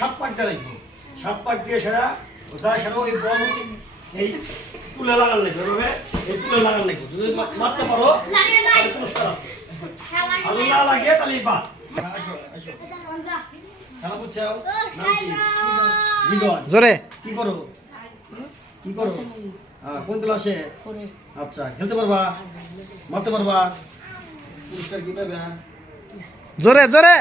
সাত পাক দিয়ে লাগবে, সাত পাক দিয়ে সেরা ওটা সেরা ওই বল এই তুলে লাগান লাগবে, এভাবে এই তুলে লাগান লাগবে। যদি মারতে পারো তাহলে পুরস্কার আছে, আর না লাগে তাহলে বাদ। আসো আসো, খেলা বুঝছো? নাম কি? বিদন। জোরে কি করো? কি করো? কোন ক্লাসে? আচ্ছা, খেলতে পারবা, মারতে পারবা, পুরস্কার কি পাবে? জোরে জোরে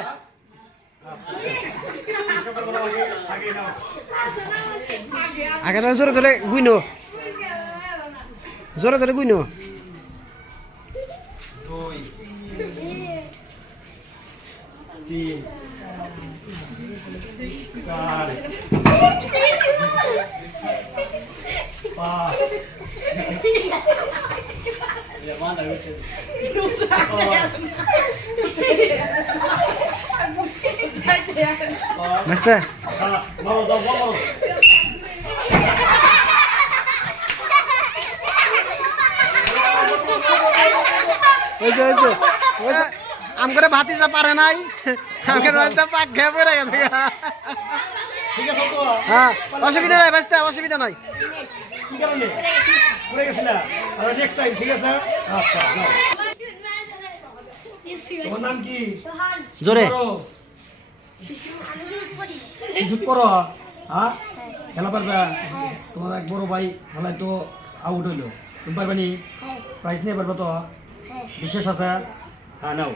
আগে জোরে জোরে গুইনো, জোরে জোরে গুইনো। 2 3 4 5 মাস্টার মারো দাও মারো। আম করে ভাতিজা পারে নাই, আমাকে পাক খেয়ে পড়ে গেছে। ঠিক আছে তো? হ্যাঁ, অসুবিধা নাই বাস্তা, অসুবিধা নাই। কি কারণে পড়ে গেছিলা? নেক্সট টাইম, ঠিক আছে? আচ্ছা যাও। তোমার নাম কি? জোরে শিশু পড়ো। হ্যাঁ, খেলা পারবা? তোমার এক বড় ভাই খেলায় তো আউট হইলো, তুমি পারবা নি? প্রাইজ নিয়ে পারবা তো? বিশেষ আছে? হ্যাঁ নাও।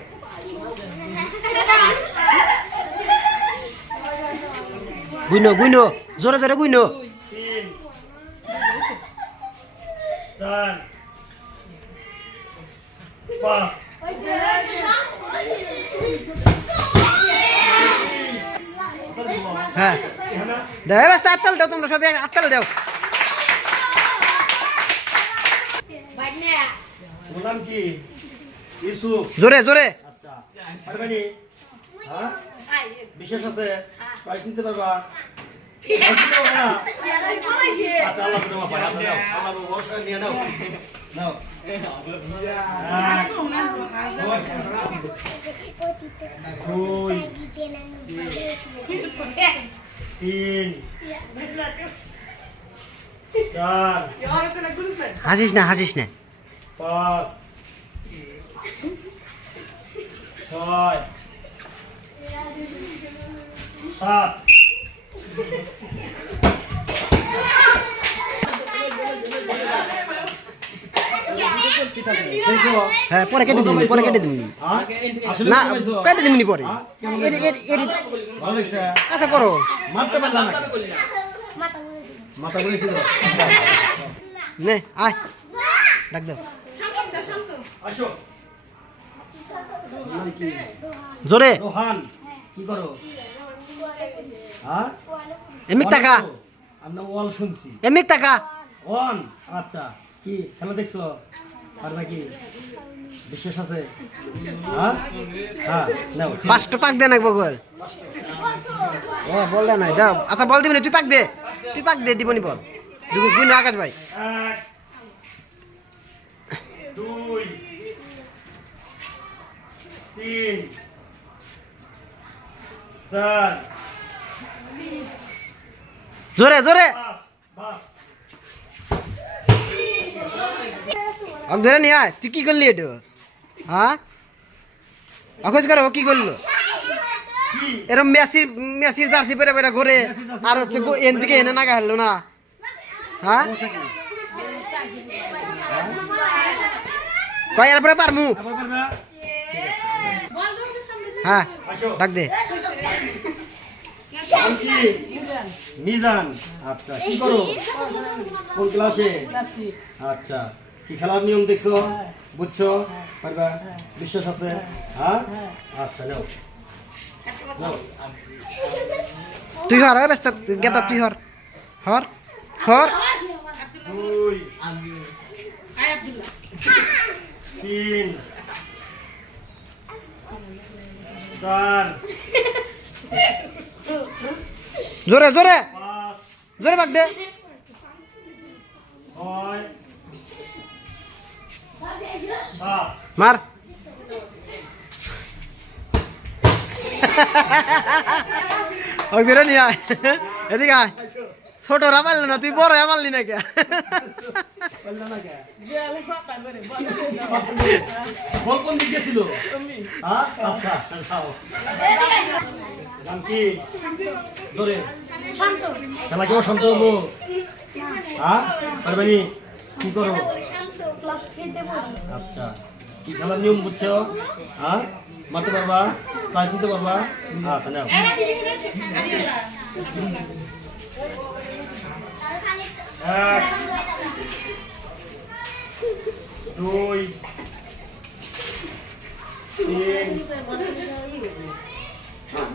গুইনো গুইনো, জোরে জোরে গুইনো। 3 4 5 হ্যাঁ দেও বাস্তা, আত্তাল দাও, তোমরা সবাই আত্তাল দাও। তোমার নাম কি? ইউসুফ। জোরে জোরে। আচ্ছা, পারবা নি? হ্যাঁ, বিশেষ আছে? প্রাইজ নিতে পারবা? নিতে পারবা না? আচ্ছা, আল্লাহ তোমার পায়, আল্লাহ দাও, আল্লাহ ভরসা নিয়ে নাও, নাও। 2 3 4 হাসিস না, হাসিস না। 5 6 7 হ্যাঁ, পরে কেটে দিবনি, পরে কেটে দিবনি। না, কেটে দিবনি পরে। আচ্ছা করো। মারতে পারলাম না, মাথা ঘুরেছিল। নে আয়, ডাক দাও। আসো। জোরে। রোহান, কি করো? হ্যাঁ, এমনি টাকা, আমরা ওয়াল শুনছি। এমনি টাকা। ওয়ান, আচ্ছা, কি খেলা দেখছো? পারবা কি? বিশেষ আছে? হ্যাঁ হ্যাঁ, নাও। 5টা পাক দে না বল। ও বল দে না, যাও। আচ্ছা বল দিবনি, তুই পাক দে, তুই পাক দে, দিবনি বল। গুইনো আকাশ ভাই। 1 2 3 4 জোরে জোরে। 5 ধরে নিয়ে আয়। তুই কি করলি এটা? হ্যাঁ, অখোজ করো, কি করলো? এরম মেসির মেসির জার্সি পরে পরে ঘুরে, আর হচ্ছে এন থেকে এনে নাগা হলো না। হ্যাঁ, কয় এরপরে পারমু। হ্যাঁ, ডাক দে। নাম কি? মিজান। আচ্ছা, কি করো? কোন ক্লাসে? আচ্ছা, কি খেলার নিয়ম দেখছো? বুঝছো? পারবা? বিশ্বাস আছে? হ্যাঁ? আচ্ছা, নাও। নাও। তুই হর ব্যস্ত গেট তুই হর হর হর 2 3 4 জোরে জোরে 5 জোরে বাগ দে 6 7 মার ওই বেরো নিয়ে আয় এদিকে আয় ছোটরা পারলি না তুই বড় পারলি না কে বল কোন দিকে ছিল? হ্যাঁ? আচ্ছা, যাও। নাম কি? ধরে। খেলা কেউ শান্ত হবো? হ্যাঁ? পারবেনি? কি করো? আচ্ছা, কি খেলার নিয়ম বুঝছো? হ্যাঁ? মারতে পারবা? প্রাইজ নিতে পারবা? আচ্ছা, নাও। 1 2 3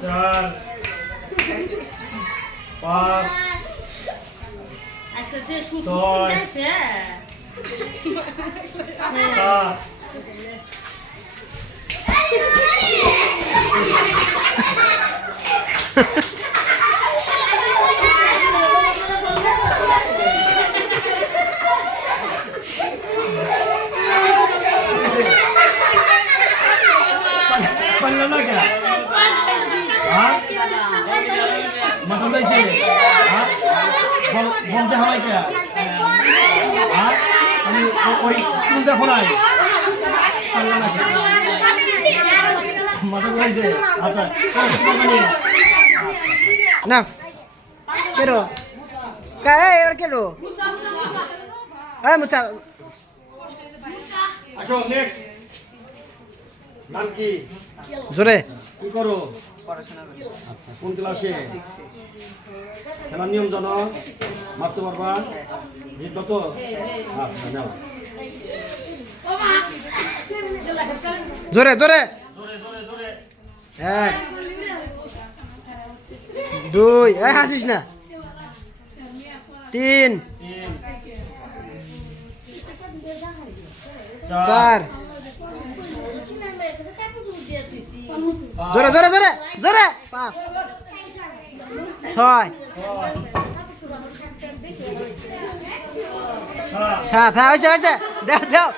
4 5 পারলে না কে? হ্যাঁ? মাথা উঠাইছে? হ্যাঁ? বলতে হবে কে? হ্যাঁ? আমি ওই তুলতে ফোনাই পারলে না কে? মাথা উঠাইছে? আচ্ছা, না কেরো কায় এর কেরো এই মুচা আসো নেক্সট। নাম কি? জোরে কি করো? আচ্ছা, কোন ক্লাসে? খেলার নিয়ম জানো? মারতে পারবা? জিতবা তো? আচ্ছা, নাও। জোরে জোরে জোরে জোরে জোরে 1 2 এই হাসিস না 3 3 4 জোরে জোরে জোরে জোরে 5 6 7 হ্যাঁ হয়েছে হয়েছে দেও দেও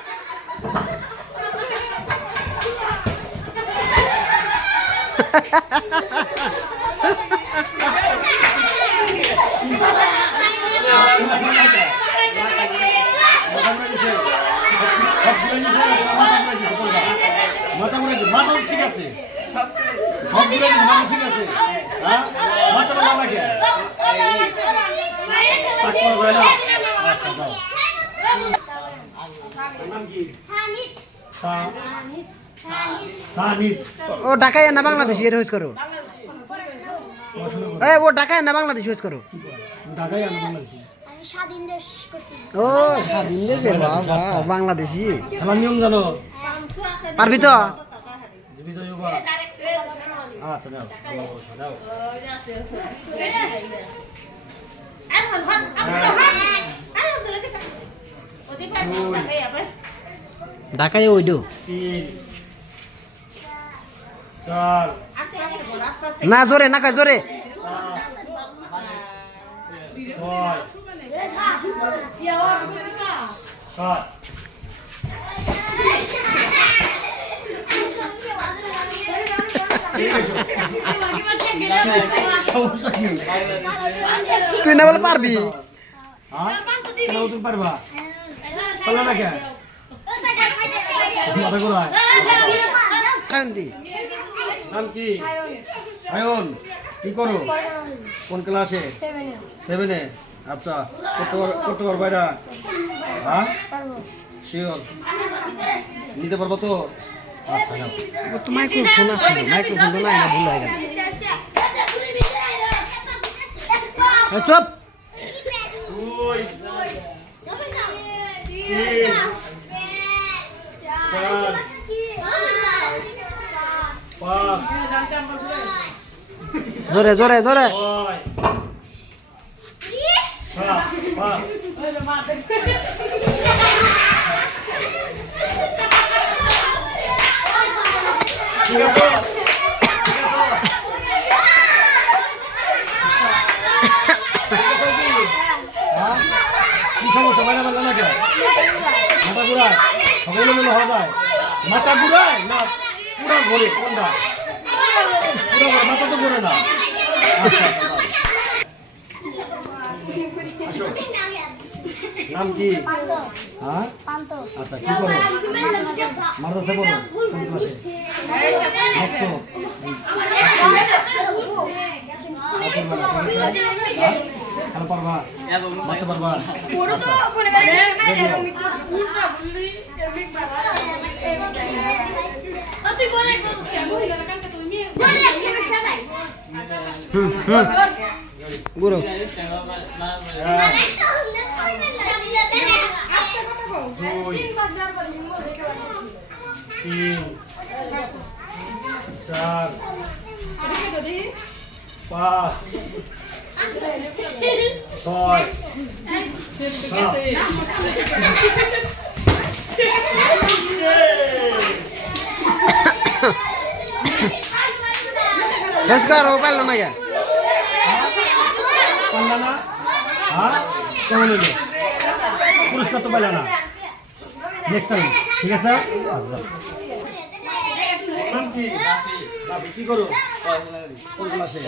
মাথা ঠিক আছে, সবগুলো মাথা ঠিক আছে। হ্যাঁ, মাথা ভালো লাগে। আচ্ছা, যাও। নাম কি? সানিদ। ও ঢাকায় না বাংলাদেশি এর হইস করো এই ও ঢাকায় না বাংলাদেশি হইস করো ঢাকায় আনা বাংলাদেশি। ও স্বাধীন দেশে বাবা বাংলাদেশি খেলার নিয়ম জানো? পারবি তো বিজয় হবা। আচ্ছা, নাও। নাও। ঢাকায় ওইডো 3 4 না জোরে না কয় জোরে 7 তুই না বলে পারবি হ্যাঁ, তুমি পারবা? পারলা না কে? মাথা ঘোরায়। কান্দি নাম কি? সায়ন। কি করো? কোন ক্লাসে? 7 এ। আচ্ছা, করতে পারবা এটা? হ্যাঁ, শিওর নিতে পারবো তো? আচ্ছা, নাও। তো মাইক্রোফোন আছে মাইক্রোফোন নাই না ভুল হয়ে গেল চুপ। 2 4 5 জোরে জোরে জোরে। 7 5 ঠিক আছে কি সমস্যা বাইরে বাংলা না কেন মাথা ঘুরায় সবাই মনে হওয়া যায় মাথা ঘুরায় না পুরা ঘোরে কোনটা পুরা ঘোরে মাথা তো ঘোরে না আচ্ছা আচ্ছা আসো নাম কি হ্যাঁ আচ্ছা কি করো মাদ্রাসা পড়ো কোন ক্লাসে ভক্ত খেলা পারবা মারতে পারবা গুরু 2 3 4 5 6 বেশ করো পারলো না কে পারলা না হ্যাঁ কেমন হলো পুরস্কার তো পাইলা না নেক্সট টাইম ঠিক আছে আচ্ছা নাম কি ভাবি কি করো কোন ক্লাসে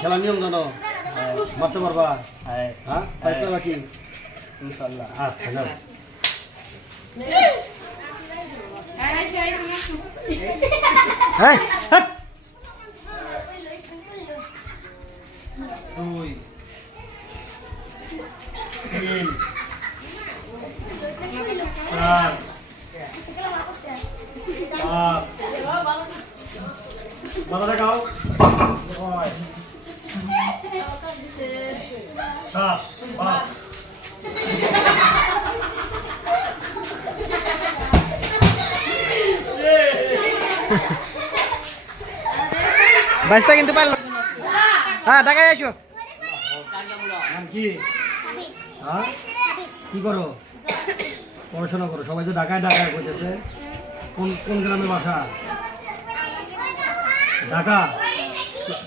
খেলা নিয়ম জানো মারতে পারবা হ্যাঁ পাইস পারবা কি ইনশাআল্লাহ আচ্ছা নাও এই হাট 2 3 4 5 মাথা দেখাও 7 5 বাস্তা কিন্তু পারলো হ্যাঁ ঢাকায় আসো নাম কি হ্যাঁ কি করো পড়াশোনা করো সবাই তো ঢাকায় ঢাকায় বলতেছে কোন কোন গ্রামে বাসা ঢাকা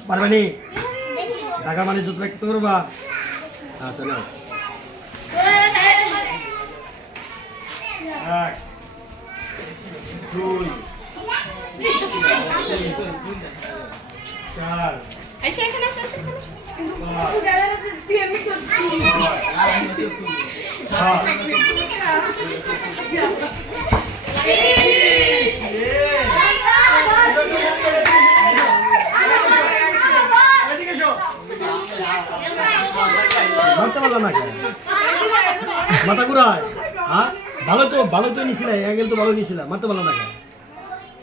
পারবে নি ঢাকা মানে যত রাখতে পারবা আচ্ছা নাও 1 2 4 আইসা এখানে আসো আসো এখানে আসো। 5 তুই এমনি তো 7 মারতে পারলাম না কেন মাথা ঘুরায় হ্যাঁ ভালোই তো নিছিলাম অ্যাঙ্গেল তো ভালো নিছিলাম মারতে পারলাম না কেন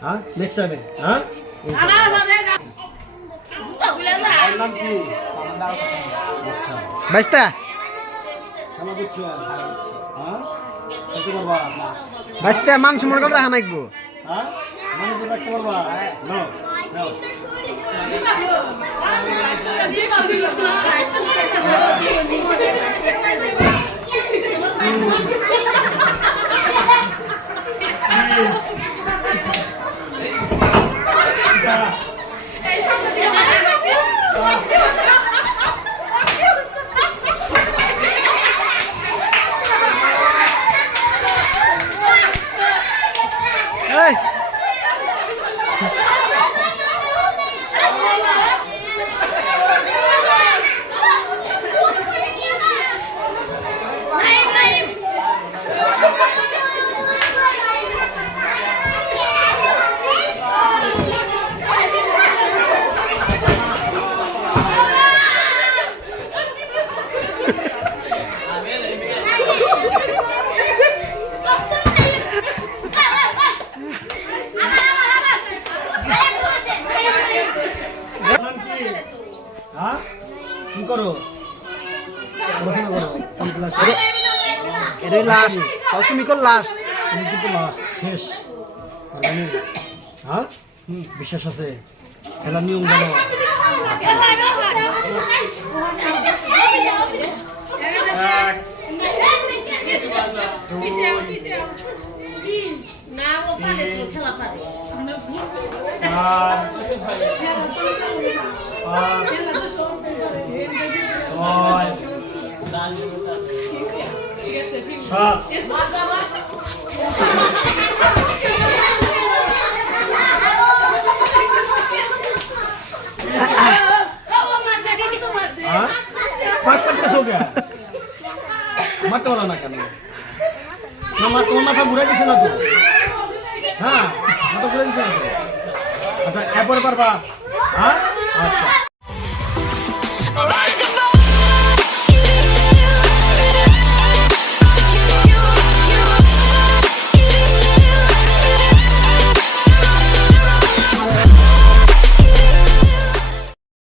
হ্যাঁ নেক্সট টাইমে হ্যাঁ নাম কি আচ্ছা বাস্তা খেলা বুঝছো হ্যাঁ খেলতে পারবা বাস্তা মাংস মনে করে দেখা নাকবো হ্যাঁ মানে তো রাখতে পারবা নাও নাও এই এটাই লাস্ট তুমি কর লাস্ট তুমি কিন্তু লাস্ট শেষ তার মানে হ্যাঁ বিশ্বাস আছে খেলার নিয়ম জানো না ও পারে তো খেলা পারে চার পাঁচ ছয় সাত पाँच पट कैसे हो गया मत वाला ना करना ना तुम्हारा माथा बुरा किसे ना तू हाँ माथा बुरा किसे ना तू अच्छा ऐपर पर बा हाँ अच्छा